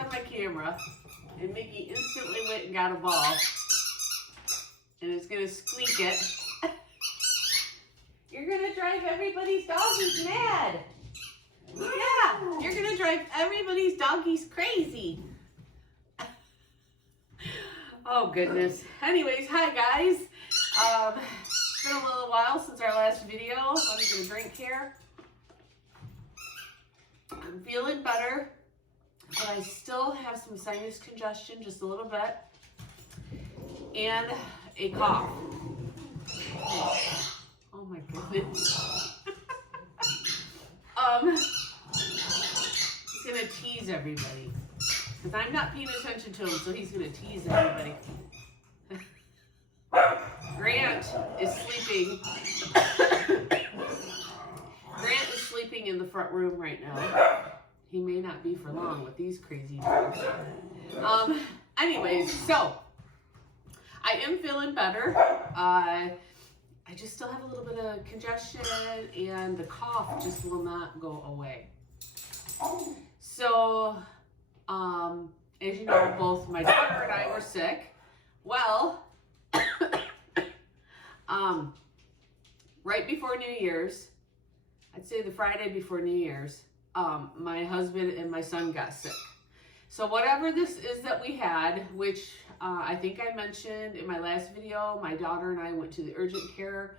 on my camera, and Miggy instantly went and got a ball, and it's gonna squeak it. You're gonna drive everybody's doggies mad. Yeah, you're gonna drive everybody's doggies crazy. Oh goodness. Anyways, hi guys. It's been a little while since our last video. Let me get a drink here. I'm feeling better, but I still have some sinus congestion, just a little bit, and a cough. Oh my goodness. He's gonna tease everybody because I'm not paying attention to him, so he's gonna tease everybody. Grant is sleeping. Grant is sleeping in the front room right now. He may not be for long with these crazy dogs. Anyways, so I am feeling better. I just still have a little bit of congestion, and the cough just will not go away. So, as you know, both my daughter and I were sick. Well, right before New Year's, I'd say the Friday before New Year's, my husband and my son got sick. So whatever this is that we had, which I think I mentioned in my last video, my daughter and I went to the urgent care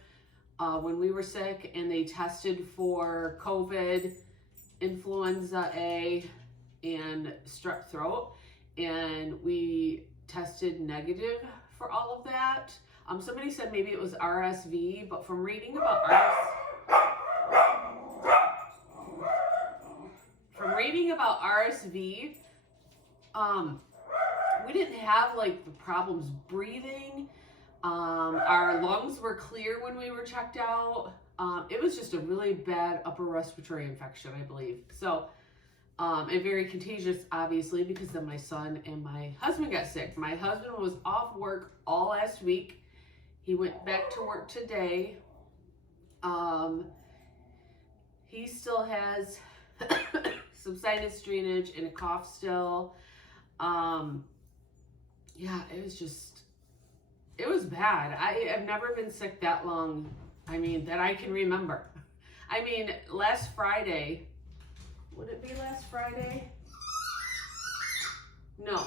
when we were sick, and they tested for COVID, influenza A, and strep throat, and we tested negative for all of that. Somebody said maybe it was RSV, but from reading about RSV, we didn't have like the problems breathing. Our lungs were clear when we were checked out. It was just a really bad upper respiratory infection, I believe. So, and very contagious, obviously, because then my son and my husband got sick. My husband was off work all last week. He went back to work today. He still has some sinus drainage and a cough still. Yeah, it was bad. I have never been sick that long, that I can remember. Last Friday, would it be last Friday? No.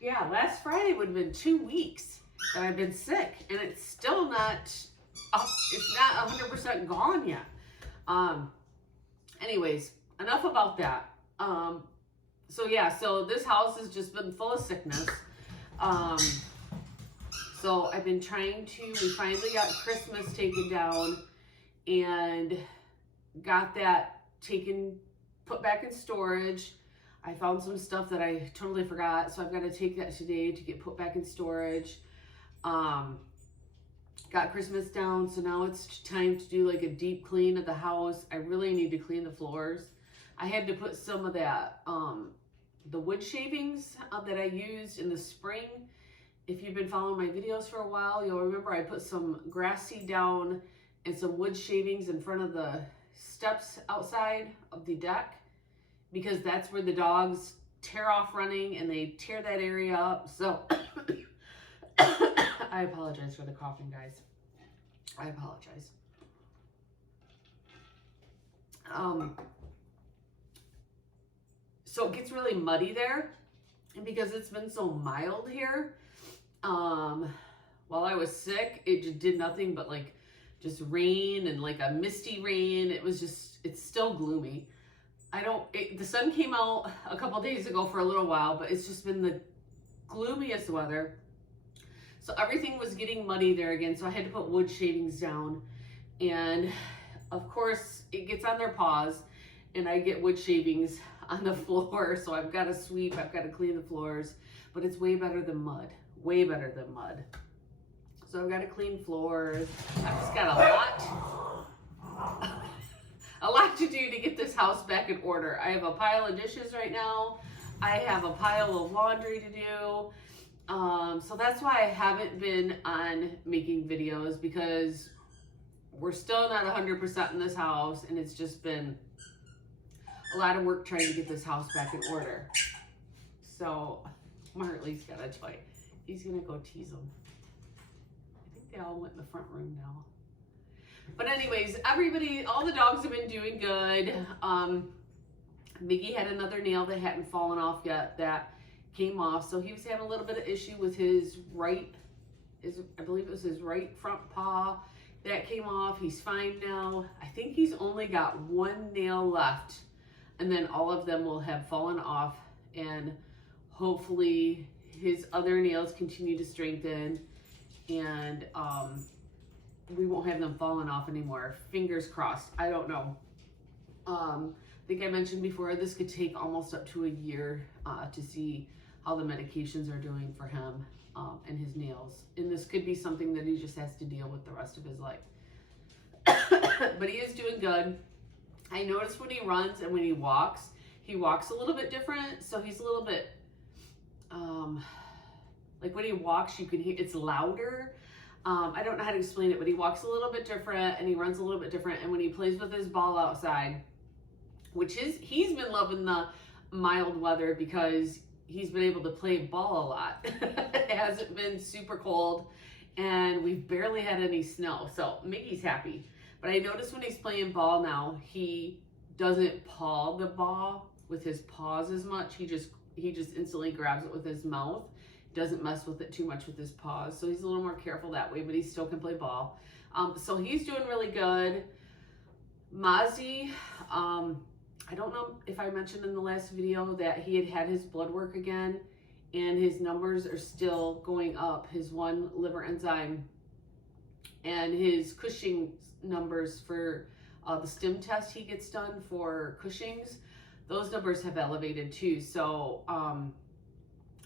Yeah, last Friday would have been 2 weeks that I've been sick, and it's still not, it's not 100% gone yet. Anyways, enough about that. So this house has just been full of sickness. So I've been trying to, we finally got Christmas taken down and got that put back in storage. I found some stuff that I totally forgot, so I've got to take that today to get put back in storage. Got Christmas down, so now it's time to do like a deep clean of the house. I really need to clean the floors. I had to put some of that, the wood shavings that I used in the spring. If you've been following my videos for a while, you'll remember I put some grass seed down and some wood shavings in front of the steps outside of the deck, because that's where the dogs tear off running and they tear that area up. So I apologize for the coughing, guys. I apologize. So it gets really muddy there, and because it's been so mild here, while I was sick, it just did nothing but like just rain and like a misty rain. It's still gloomy. The sun came out a couple days ago for a little while, but it's just been the gloomiest weather. So everything was getting muddy there again, so I had to put wood shavings down. And of course, it gets on their paws, and I get wood shavings on the floor, so I've got to sweep, I've got to clean the floors, but it's way better than mud, way better than mud. So I've got to clean floors. I've just got a lot to do to get this house back in order. I have a pile of dishes right now. I have a pile of laundry to do. So that's why I haven't been on making videos, because we're still not 100% in this house, and it's just been a lot of work trying to get this house back in order. So Marley's got a toy. He's gonna go tease him. I think they all went in the front room now. But anyways, everybody, all the dogs have been doing good. Miggy had another nail that hadn't fallen off yet that came off. So he was having a little bit of issue with his right, I believe it was his right front paw. That came off. He's fine now. I think he's only got one nail left, and then all of them will have fallen off, and hopefully his other nails continue to strengthen, and we won't have them falling off anymore. Fingers crossed. I don't know. I think I mentioned before, this could take almost up to a year to see how the medications are doing for him and his nails. And this could be something that he just has to deal with the rest of his life. But he is doing good. I notice when he runs and when he walks a little bit different. So he's a little bit, like when he walks, you can hear, it's louder. I don't know how to explain it, but he walks a little bit different and he runs a little bit different. And when he plays with his ball outside, he's been loving the mild weather because he's been able to play ball a lot. It hasn't been super cold and we've barely had any snow. So Miggy's happy. But I notice when he's playing ball now, he doesn't paw the ball with his paws as much. He just instantly grabs it with his mouth. Doesn't mess with it too much with his paws. So he's a little more careful that way, but he still can play ball. So he's doing really good. Mozzie, I don't know if I mentioned in the last video that he had his blood work again and his numbers are still going up. His 1 liver enzyme and his Cushing numbers for the stim test he gets done for Cushing's, those numbers have elevated too. So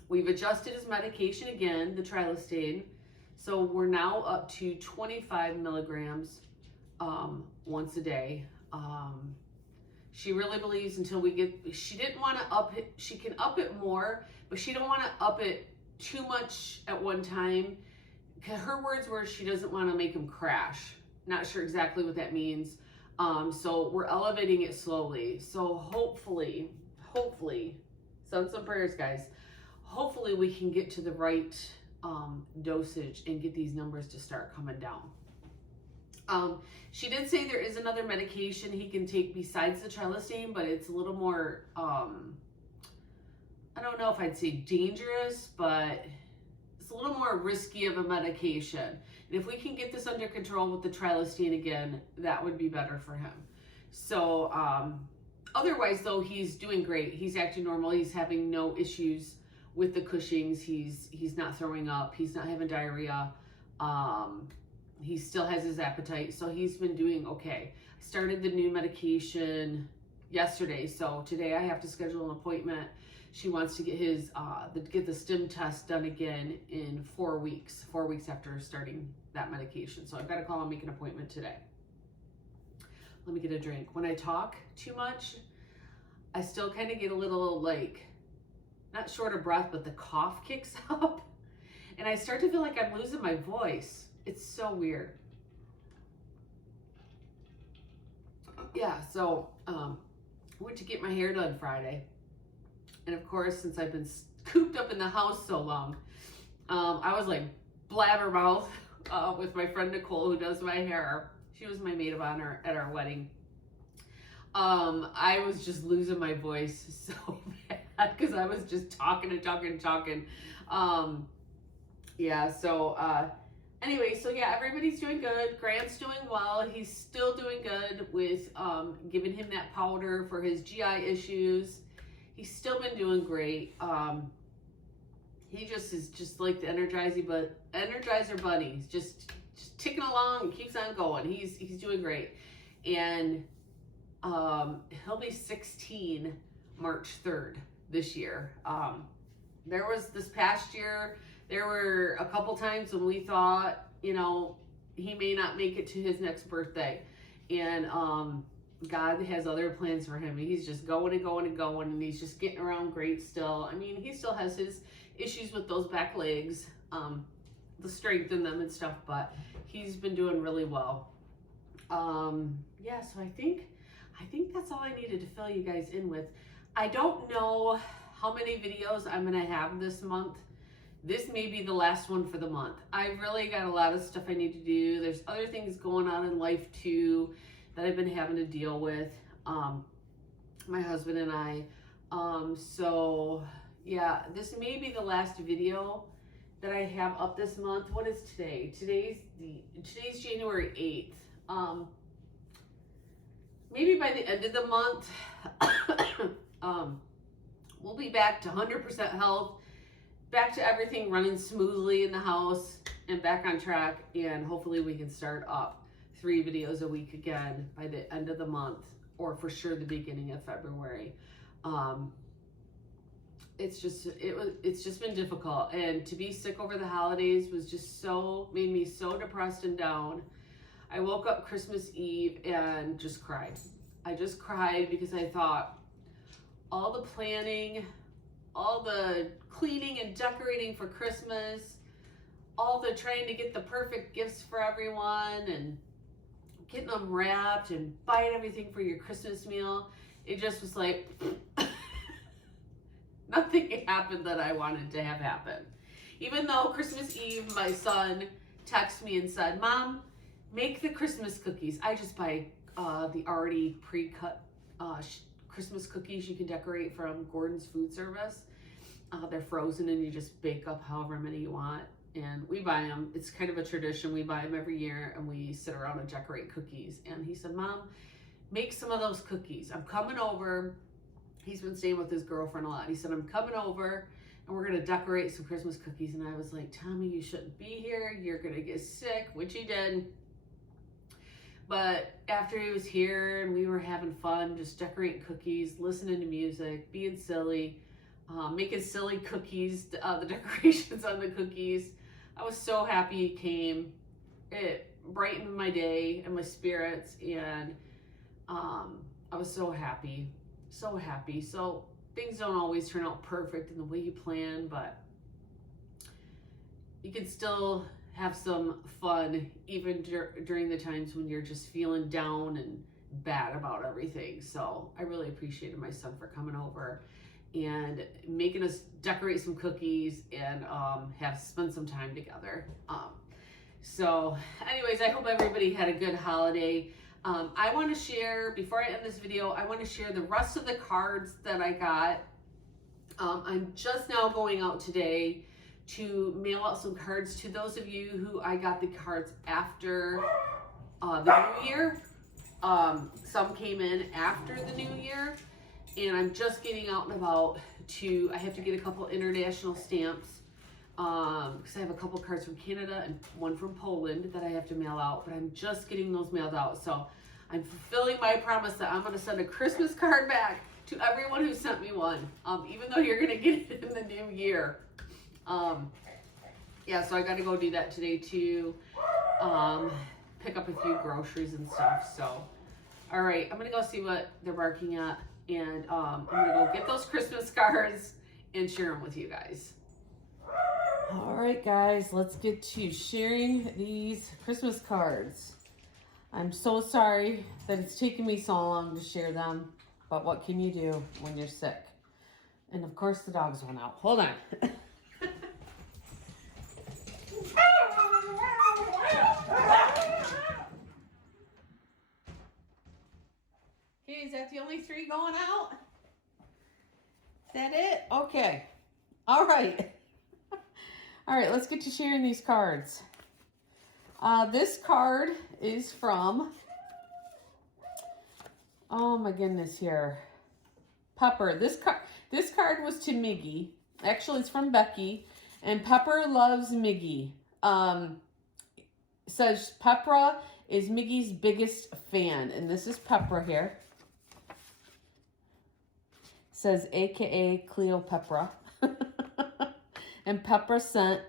we've adjusted his medication again, the trilostane. So we're now up to 25 milligrams once a day. She really believes until we get, she didn't want to up it, she can up it more, but she don't want to up it too much at one time. Her words were she doesn't want to make him crash. Not sure exactly what that means. So we're elevating it slowly. So hopefully, send some prayers, guys. Hopefully we can get to the right dosage and get these numbers to start coming down. She did say there is another medication he can take besides the trilostane, but it's a little more, I don't know if I'd say dangerous, but it's a little more risky of a medication. And if we can get this under control with the trilostane again, that would be better for him. So, otherwise though, he's doing great. He's acting normal. He's having no issues with the Cushing's. He's not throwing up. He's not having diarrhea. He still has his appetite, so he's been doing okay. I started the new medication yesterday, so today I have to schedule an appointment. She wants to get his get the stim test done again in 4 weeks. 4 weeks after starting that medication. So I've got to call and make an appointment today. Let me get a drink. When I talk too much, I still kind of get a little like, not short of breath, but the cough kicks up. And I start to feel like I'm losing my voice. It's so weird. Yeah, so I went to get my hair done Friday. And of course, since I've been cooped up in the house so long, I was like blabbermouth with my friend Nicole who does my hair. She was my maid of honor at our wedding. I was just losing my voice so bad because I was just talking and talking. Yeah, so anyway, so yeah, everybody's doing good. Grant's doing well. He's still doing good with giving him that powder for his GI issues. He's still been doing great. He just is just like the Energizer bunny. He's just ticking along and keeps on going. He's doing great. And he'll be 16 March 3rd this year. There was this past year, there were a couple times when we thought, you know, he may not make it to his next birthday. And God has other plans for him. He's just going and going and going, and he's just getting around great still. I mean, he still has his issues with those back legs, the strength in them and stuff, but he's been doing really well. Yeah, so I think that's all I needed to fill you guys in with. I don't know how many videos I'm going to have this month. This may be the last one for the month. I've really got a lot of stuff I need to do. There's other things going on in life too that I've been having to deal with. My husband and I. So yeah, this may be the last video that I have up this month. What is today? Today's January 8th. Maybe by the end of the month, we'll be back to 100% health, back to everything running smoothly in the house and back on track. And hopefully we can start up 3 videos a week again by the end of the month, or for sure the beginning of February. It's just been difficult, and to be sick over the holidays was just made me so depressed and down. I woke up Christmas Eve and just cried. I just cried because I thought all the planning, all the cleaning and decorating for Christmas, all the trying to get the perfect gifts for everyone and getting them wrapped and buying everything for your Christmas meal, it just was like nothing happened that I wanted to have happen. Even though Christmas Eve, my son texted me and said, "Mom, make the Christmas cookies." I just buy the already pre-cut Christmas cookies you can decorate from Gordon's Food Service. They're frozen and you just bake up however many you want. And we buy them. It's kind of a tradition. We buy them every year and we sit around and decorate cookies. And he said, "Mom, make some of those cookies. I'm coming over." He's been staying with his girlfriend a lot. He said, "I'm coming over and we're going to decorate some Christmas cookies." And I was like, "Tommy, you shouldn't be here. You're going to get sick," which he did. But after he was here and we were having fun, just decorating cookies, listening to music, being silly, making silly cookies, the decorations on the cookies, I was so happy he came. It brightened my day and my spirits, and I was so happy. So happy. So things don't always turn out perfect in the way you plan, but you can still have some fun even during the times when you're just feeling down and bad about everything. So I really appreciated my son for coming over and making us decorate some cookies and spend some time together. So anyways, I hope everybody had a good holiday. I want to share, before I end this video, I want to share the rest of the cards that I got. I'm just now going out today to mail out some cards to those of you who I got the cards after the new year. Some came in after the new year, and I'm just getting out and about I have to get a couple international stamps because I have a couple cards from Canada and one from Poland that I have to mail out, but I'm just getting those mailed out. So I'm fulfilling my promise that I'm going to send a Christmas card back to everyone who sent me one, even though you're going to get it in the new year. Yeah, so I got to go do that today too. Pick up a few groceries and stuff. So, all right, I'm going to go see what they're barking at, and I'm going to go get those Christmas cards and share them with you guys. All right, guys, let's get to sharing these Christmas cards. I'm so sorry that it's taken me so long to share them, but what can you do when you're sick? And of course the dogs went out. Hold on. Okay, is that the only 3 going out? Is that it? Okay. All right. All right, let's get to sharing these cards. This card is from, oh my goodness here, Pepper. This card was to Miggy. Actually, it's from Becky, and Pepper loves Miggy. Says Pepper is Miggy's biggest fan, and this is Pepper here. Says AKA Cleopatra. And Pepper sent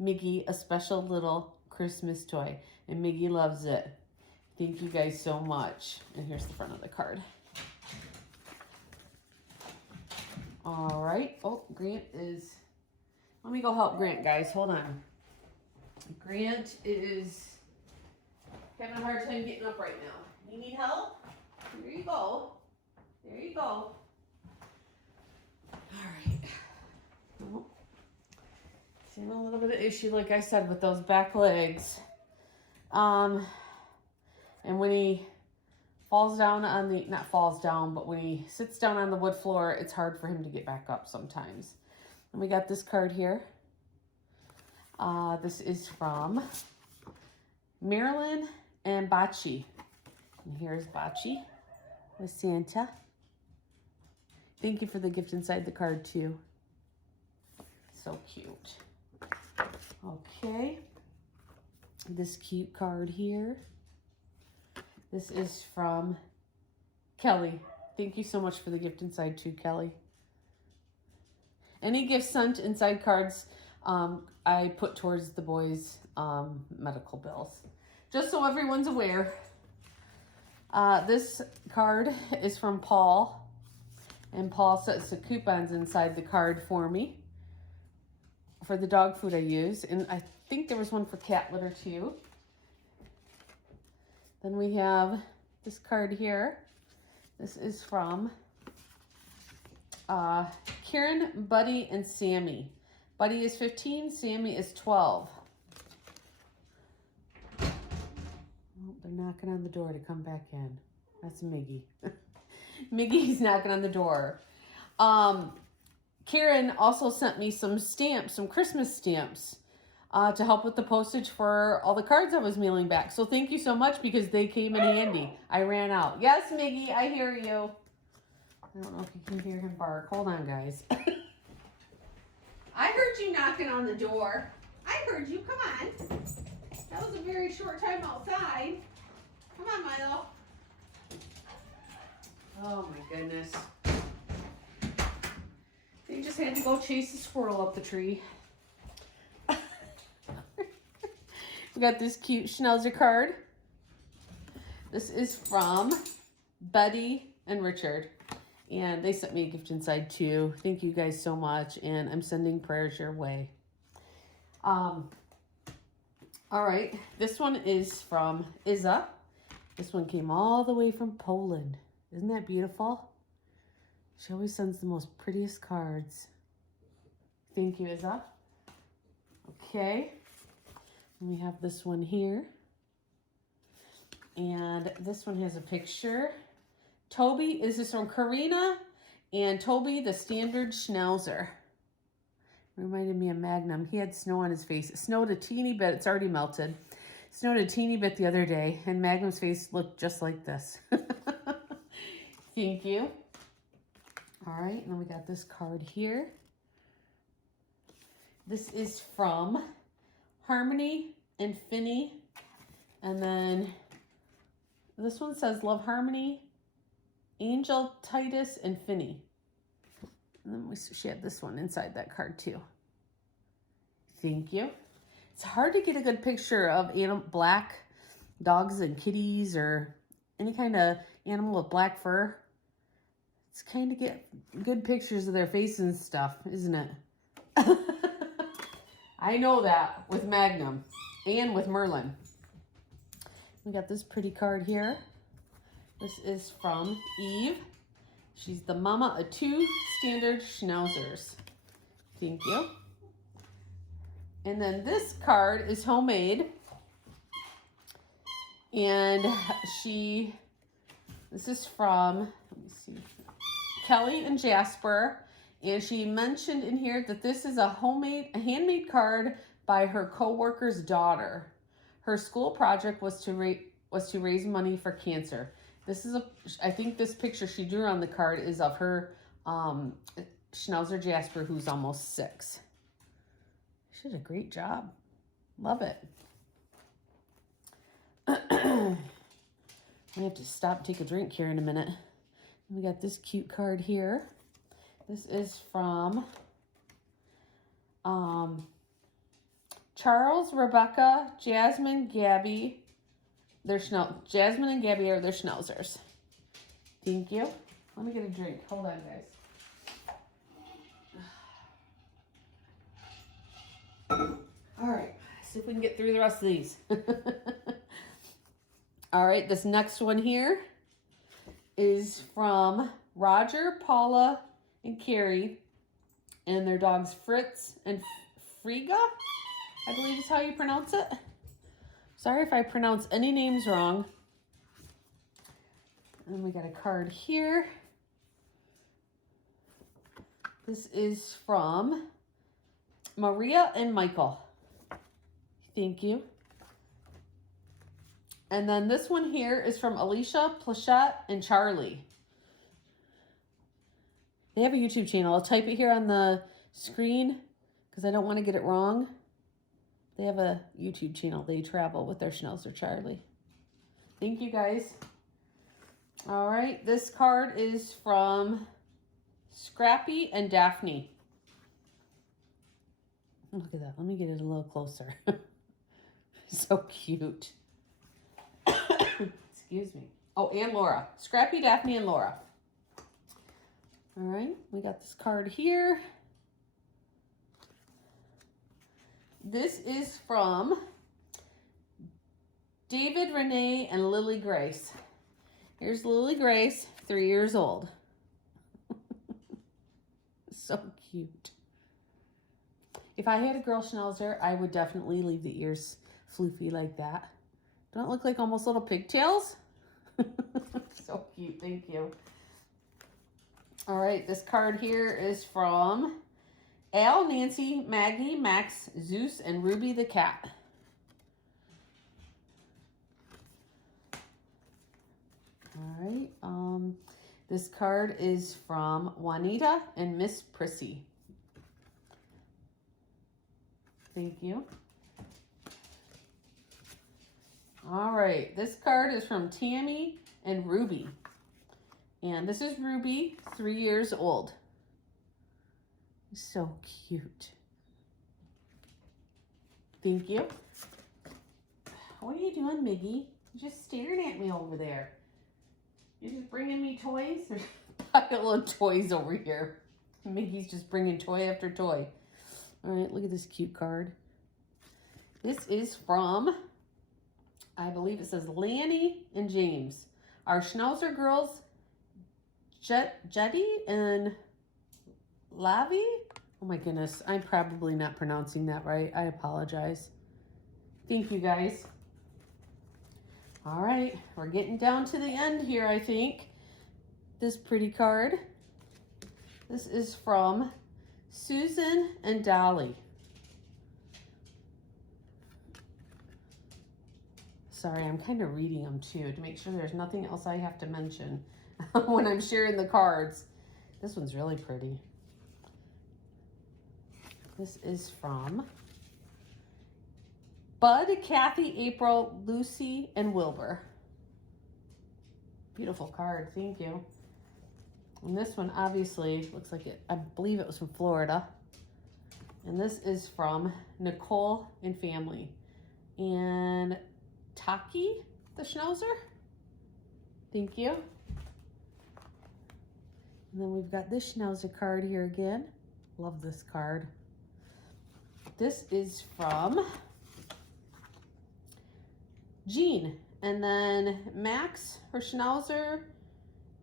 Miggy a special little Christmas toy, and Miggy loves it. Thank you guys so much. And here's the front of the card. All right. Oh, Grant is, let me go help Grant, guys. Hold on. Grant is having a hard time getting up right now. You need help? Here you go. There you go. All right. Oh, seeing a little bit of issue, like I said, with those back legs. And when he falls down on the, not falls down, but when he sits down on the wood floor, it's hard for him to get back up sometimes. And we got this card here. This is from Marilyn and Bocce. And here's Bocce with Santa. Thank you for the gift inside the card too. So cute. Okay. This cute card here. This is from Kelly. Thank you so much for the gift inside too, Kelly. Any gifts sent inside cards, I put towards the boys' medical bills. Just so everyone's aware. This card is from Paul. And Paul sets the coupons inside the card for me. For the dog food I use. And I think there was one for cat litter too. Then we have this card here. This is from Karen, Buddy, and Sammy. Buddy is 15, Sammy is 12. Oh, they're knocking on the door to come back in. That's Miggy. Miggy's knocking on the door. Karen also sent me some stamps, some Christmas stamps, to help with the postage for all the cards I was mailing back. So thank you so much because they came in handy. I ran out. Yes, Miggy, I hear you. I don't know if you can hear him bark. Hold on, guys. I heard you knocking on the door. I heard you. Come on. That was a very short time outside. Come on, Milo. Oh, my goodness. They just had to go chase the squirrel up the tree. We got this cute Schnauzer card. This is from Betty and Richard. And they sent me a gift inside too. Thank you guys so much. And I'm sending prayers your way. All right. This one is from Iza. This one came all the way from Poland. Isn't that beautiful? She always sends the most prettiest cards. Thank you, Iza. Okay. And we have this one here. And this one has a picture. Toby, is this from Karina? And Toby, the standard Schnauzer. Reminded me of Magnum. He had snow on his face. It snowed a teeny bit. It's already melted. It snowed a teeny bit the other day. And Magnum's face looked just like this. Thank you. All right. And then we got this card here. This is from Harmony and Finny. And then this one says Love Harmony, Angel, Titus, and Finny. And then she had this one inside that card too. Thank you. It's hard to get a good picture of black dogs and kitties or any kind of animal with black fur. It's kind of get good pictures of their faces and stuff, isn't it? I know that with Magnum and with Merlin. We got this pretty card here. This is from Eve. She's the mama of 2 standard Schnauzers. Thank you. And then this card is homemade. And this is from, let me see, Kelly and Jasper. And she mentioned in here that this is a handmade card by her co-worker's daughter. Her school project was to raise money for cancer. This is I think this picture she drew on the card is of her Schnauzer Jasper, who's almost 6. She did a great job. Love it. I have to stop and take a drink here in a minute. We got this cute card here. This is from Charles, Rebecca, Jasmine, Gabby. Jasmine and Gabby are their Schnauzers. Thank you. Let me get a drink. Hold on, guys. All right. See if we can get through the rest of these. All right. This next one here is from Roger, Paula, and Carrie. And their dogs Fritz and Friga, I believe is how you pronounce it. Sorry if I pronounce any names wrong. And we got a card here. This is from Maria and Michael. Thank you. And then this one here is from Alicia, Plachette, and Charlie. They have a YouTube channel. I'll type it here on the screen because I don't want to get it wrong. They have a YouTube channel. They travel with their Schnauzer Charlie. Thank you, guys. All right, this card is from Scrappy and Daphne. Look at that. Let me get it a little closer. So cute. Excuse me. Oh, and Laura. Scrappy, Daphne, and Laura. All right, we got this card here. This is from David, Renee, and Lily Grace. Here's Lily Grace, 3 years old. So cute. If I had a girl Schnauzer, I would definitely leave the ears floofy like that. Don't it look like almost little pigtails? So cute, thank you. All right, this card here is from Al, Nancy, Maggie, Max, Zeus, and Ruby the cat. All right, this card is from Juanita and Miss Prissy. Thank you. All right, this card is from Tammy and Ruby. And this is Ruby, 3 years old. So cute. Thank you. What are you doing, Miggy? You're just staring at me over there. You're just bringing me toys? There's a pile of toys over here. Miggy's just bringing toy after toy. All right, look at this cute card. This is from, I believe it says Lanny and James. Our Schnauzer girls, Jetty and Lavi. Oh my goodness, I'm probably not pronouncing that right. I apologize. Thank you, guys. All right, we're getting down to the end here, I think. This pretty card. This is from Susan and Dolly. Sorry, I'm kind of reading them too to make sure there's nothing else I have to mention when I'm sharing the cards. This one's really pretty. This is from Bud, Kathy, April, Lucy, and Wilbur. Beautiful card, thank you. And this one obviously looks like it, I believe it was from Florida. And this is from Nicole and family. And Taki, the Schnauzer. Thank you. And then we've got this Schnauzer card here again. Love this card. This is from Jean. And then Max, her Schnauzer,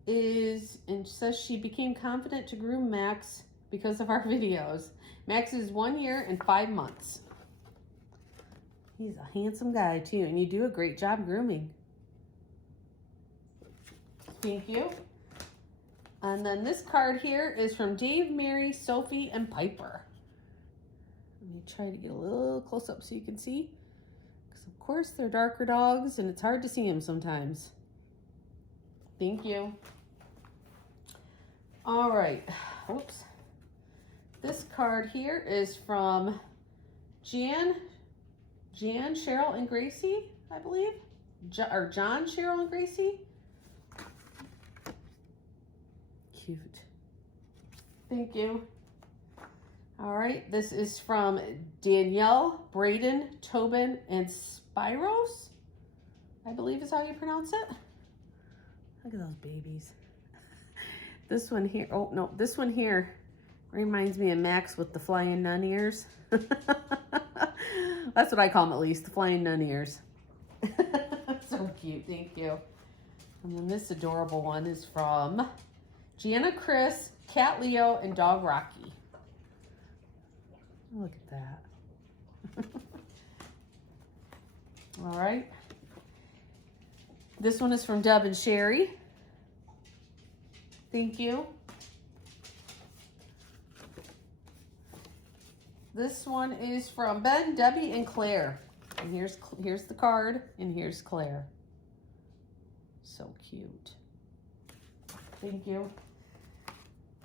is, and says she became confident to groom Max because of our videos. Max is 1 year and 5 months. He's a handsome guy too, and you do a great job grooming. Thank you. And then this card here is from Dave, Mary, Sophie, and Piper. Let me try to get a little close up so you can see. Because of course they're darker dogs and it's hard to see them sometimes. Thank you. All right. Oops. This card here is from Jan, Cheryl, and Gracie, I believe. Or John, Cheryl, and Gracie. Cute. Thank you. All right, this is from Danielle, Braden, Tobin, and Spiros, I believe is how you pronounce it. Look at those babies. This one here, oh no, this one here reminds me of Max with the flying nun ears. That's what I call them, at least, the flying nun ears. So cute, thank you. And then this adorable one is from Gianna, Chris, Cat Leo, and Dog Rocky. Look at that. All right. This one is from Deb and Sherry. Thank you. This one is from Ben, Debbie, and Claire. And here's the card, and here's Claire. So cute. Thank you.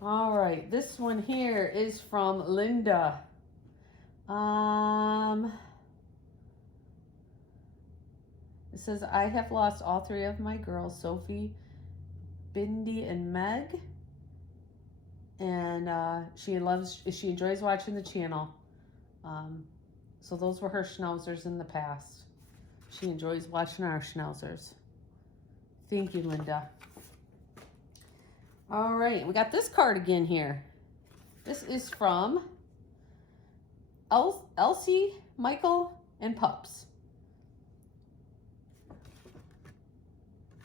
All right, this one here is from Linda. It says, I have lost all three of my girls, Sophie, Bindi, and Meg. And she enjoys watching the channel. So those were her Schnauzers in the past. She enjoys watching our Schnauzers. Thank you, Linda. All right, we got this card again here. This is from Elsie, Michael, and Pups.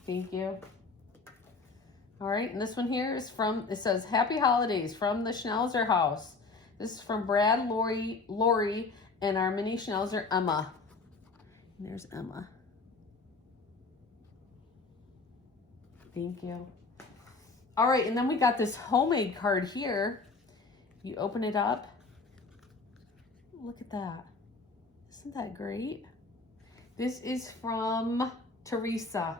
Thank you. All right, and this one here is from, it says, Happy Holidays from the Schnauzer house. This is from Brad, Lori, and our mini Schnauzer, Emma. And there's Emma. Thank you. All right, and then we got this homemade card here. You open it up. Look at that. Isn't that great? This is from Teresa.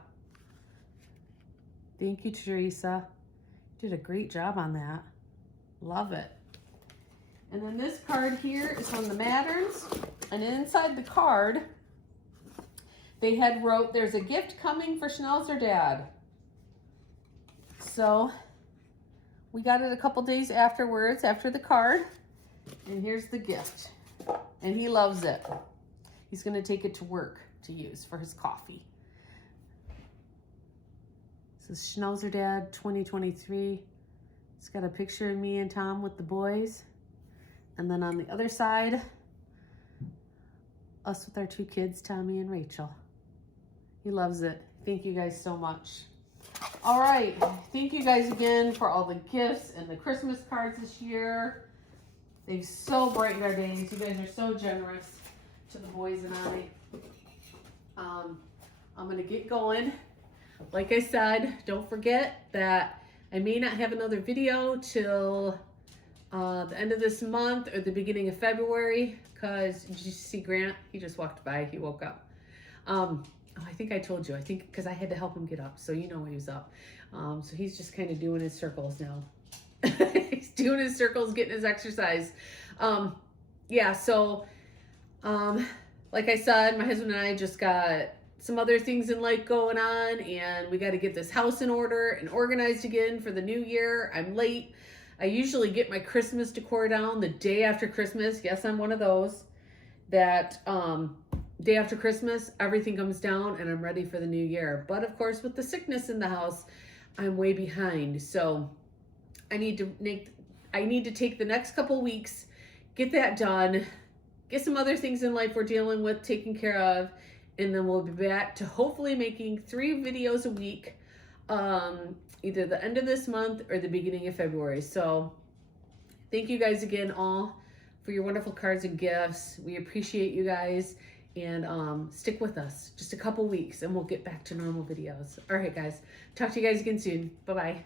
Thank you, Teresa. Did a great job on that. Love it. And then this card here is from the Matterns. And inside the card, they had wrote, there's a gift coming for Schnauzer Dad. So we got it a couple days afterwards, after the card. And here's the gift. And he loves it. He's going to take it to work to use for his coffee. This is Schnauzer Dad 2023. It's got a picture of me and Tom with the boys. And then on the other side, us with our two kids, Tommy and Rachel. He loves it. Thank you guys so much. All right. Thank you guys again for all the gifts and the Christmas cards this year. They've so brightened our days. You guys are so generous to the boys and I. I'm going to get going. Like I said, don't forget that I may not have another video till the end of this month or the beginning of February, because did you see Grant? He just walked by. He woke up. I think I told you. I think because I had to help him get up, so you know he was up. So he's just kind of doing his circles now. He's doing his circles, getting his exercise. Yeah, so like I said, my husband and I just got some other things in life going on, and we got to get this house in order and organized again for the new year. I'm late. I usually get my Christmas decor down the day after Christmas. Yes, I'm one of those that day after Christmas, everything comes down and I'm ready for the new year. But of course, with the sickness in the house, I'm way behind. So I need to take the next couple weeks, get that done, get some other things in life we're dealing with taken care of, and then we'll be back to hopefully making 3 videos a week, either the end of this month or the beginning of February. So thank you guys again all for your wonderful cards and gifts. We appreciate you guys, and stick with us just a couple weeks and we'll get back to normal videos. All right, guys. Talk to you guys again soon. Bye-bye.